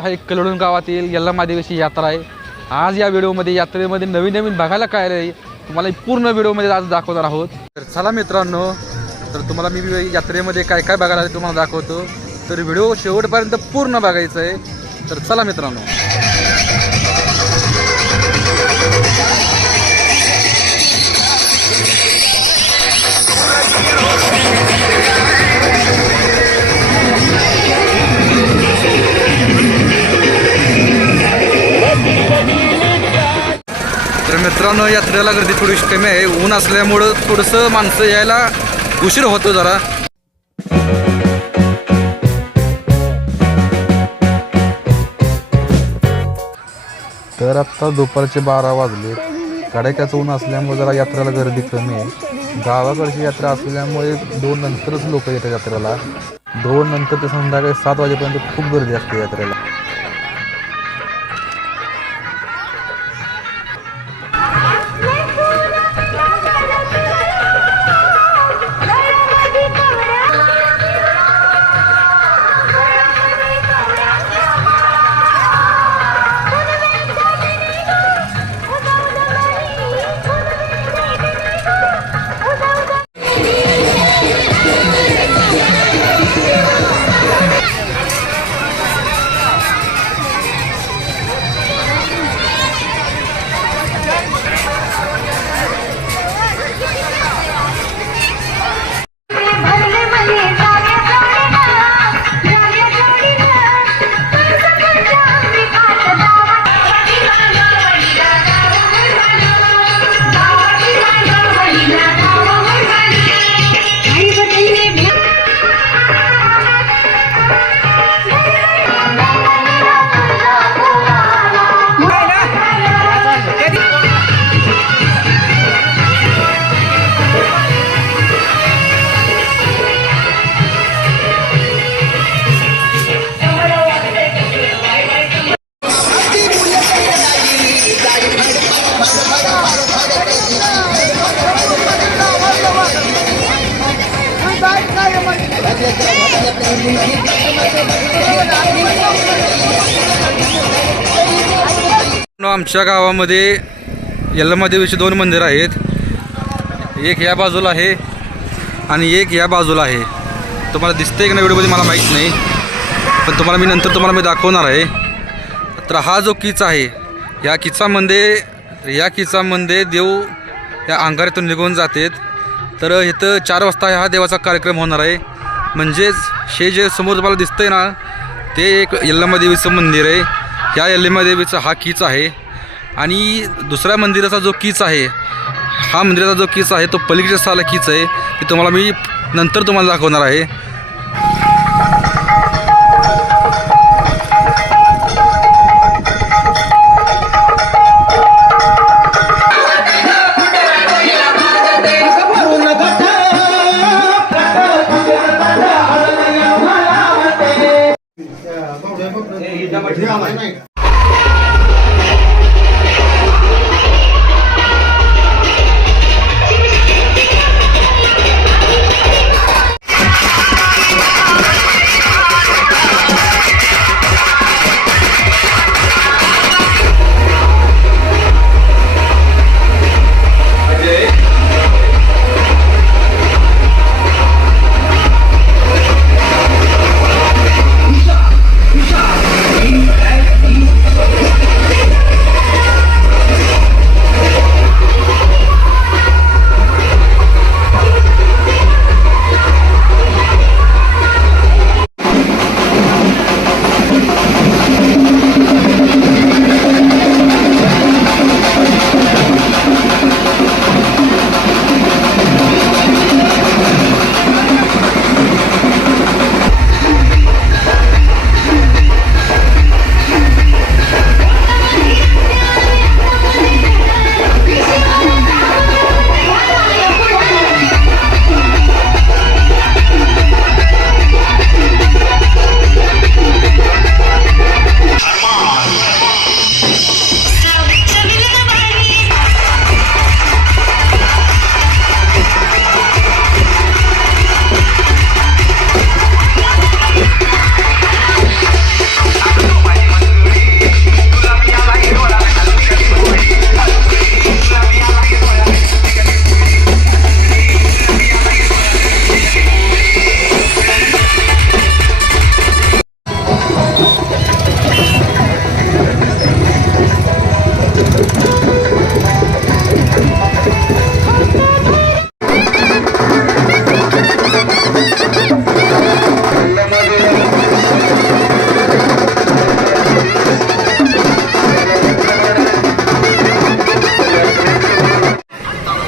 हा एक कलडून गावातील यल्ला महादेवाची यात्रा आहे. आज या व्हिडिओमध्ये यात्रेमध्ये नवीन नवीन बघायला काय आहे तुम्हाला पूर्ण व्हिडिओमध्ये आज दाखवणार आहोत. तर चला मित्रांनो तर तुम्हाला मी यात्रेमध्ये काय काय बघायला तुम्हाला दाखवतो. तर व्हिडिओ शेवटपर्यंत पूर्ण बघायचं आहे तर चला मित्रांनो. मित्रांनो यात्रेला गर्दी थोडीशी कमी आहे. ऊन असल्यामुळं थोडंसं माणसं यायला उशीर होतो जरा. तर आत्ता दुपारचे बारा वाजले. कडाक्याचं ऊन असल्यामुळे जरा यात्रेला गर्दी कमी आहे. गावाकडची यात्रा असल्यामुळे दोन नंतरच लोक येतात यात्रेला. दोन नंतर ते संध्याकाळी सात वाजेपर्यंत खूप गर्दी असते यात्रेला. आमच्या गावामध्ये यल्लमादेवीचे दोन मंदिर आहेत. एक या बाजूला आहे आणि एक या बाजूला आहे. तुम्हाला दिसते की नाही व्हिडिओमध्ये मला माहीत नाही पण तुम्हाला मी नंतर तुम्हाला मी दाखवणार आहे. तर हा जो किच आहे या किचामध्ये या किचामध्ये देव या अंगारातून निघून जातात. तर इथं चार वाजता हा देवाचा कार्यक्रम होणार आहे. म्हणजेच हे जे समोर तुम्हाला दिसतंय ना ते एक यल्लमादेवीचं मंदिर आहे. या यल्लमादेवीचा हा कीच आहे. आणि दुसऱ्या मंदिराचा जो कीच आहे हा मंदिराचा जो कीच आहे तो पलीकडे साला कीच आहे ते तुम्हाला मी नंतर तुम्हाला दाखवणार आहे. Não, mas.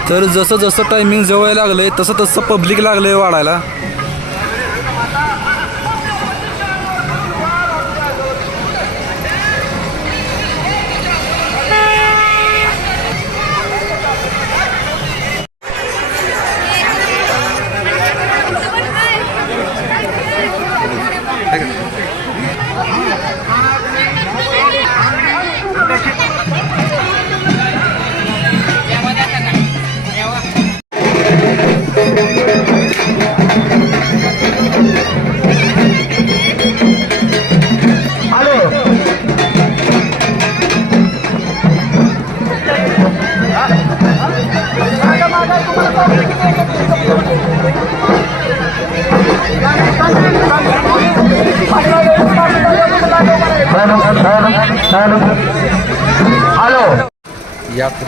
तर जसं जसं टायमिंग जवळ लागलं आहे तसं तसं पब्लिक लागलं आहे वाढायला.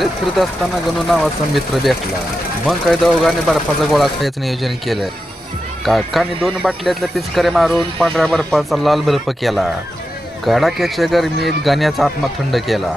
यात्रेत फिरत असताना गणू नावाचा मित्र भेटला. मग काय दोघांनी बर्फाचा गोळा खायचं नियोजन केलं. काकाने दोन बाटल्यातल्या पिचकारे मारून पांढऱ्या बर्फाचा लाल बर्फ केला. कडाक्याच्या गरमीत गाण्याचा आत्मा थंड केला.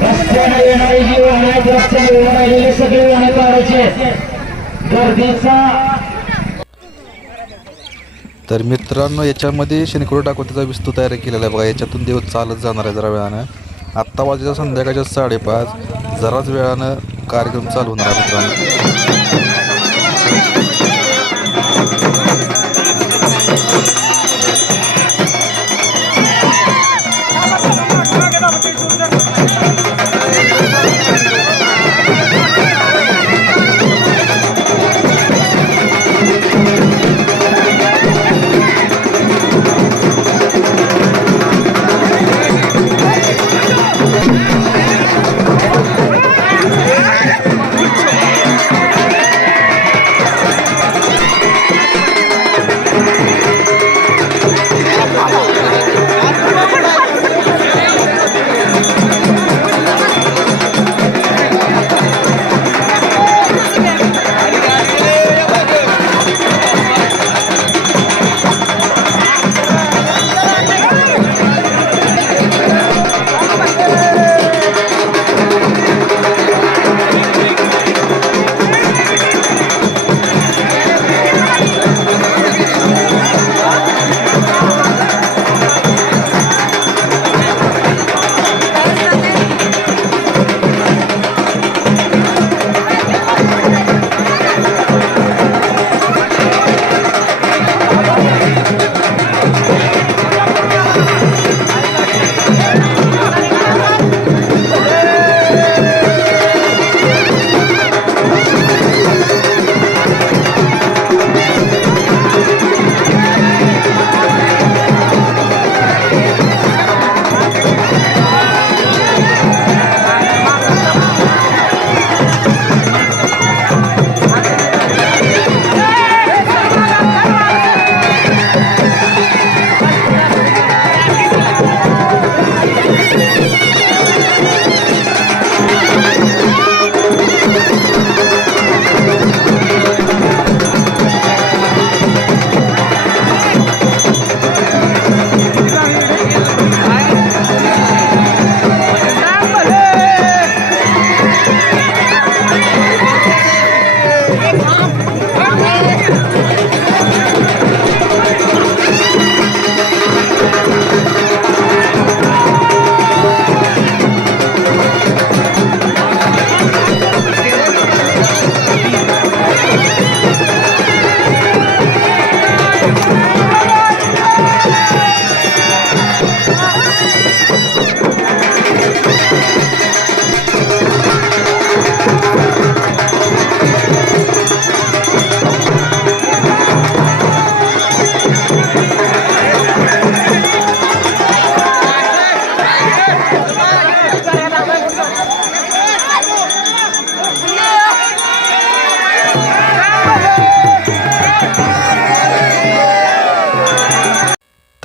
रस्त्याने येणारे आहेत रस्त्याने राहिलेले सगळे वाहन काढायचे गर्दीचा तर मित्रांनो याच्यामध्ये शनिकोड टाकवतीचा त्याचा विस्तू तयार केलेला आहे. बघा याच्यातून देव चालत जाणार आहे जरा वेळानं. आत्ता वाजेच्या संध्याकाळच्या साडेपाच. जराच वेळानं कार्यक्रम चालू होणार आहे मित्रांनो.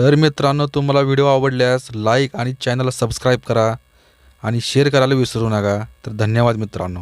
तर मित्रांनो तुम्हाला व्हिडिओ आवडल्यास लाईक आणि चॅनलला सबस्क्राईब करा आणि शेअर करायला विसरू नका. तर धन्यवाद मित्रांनो.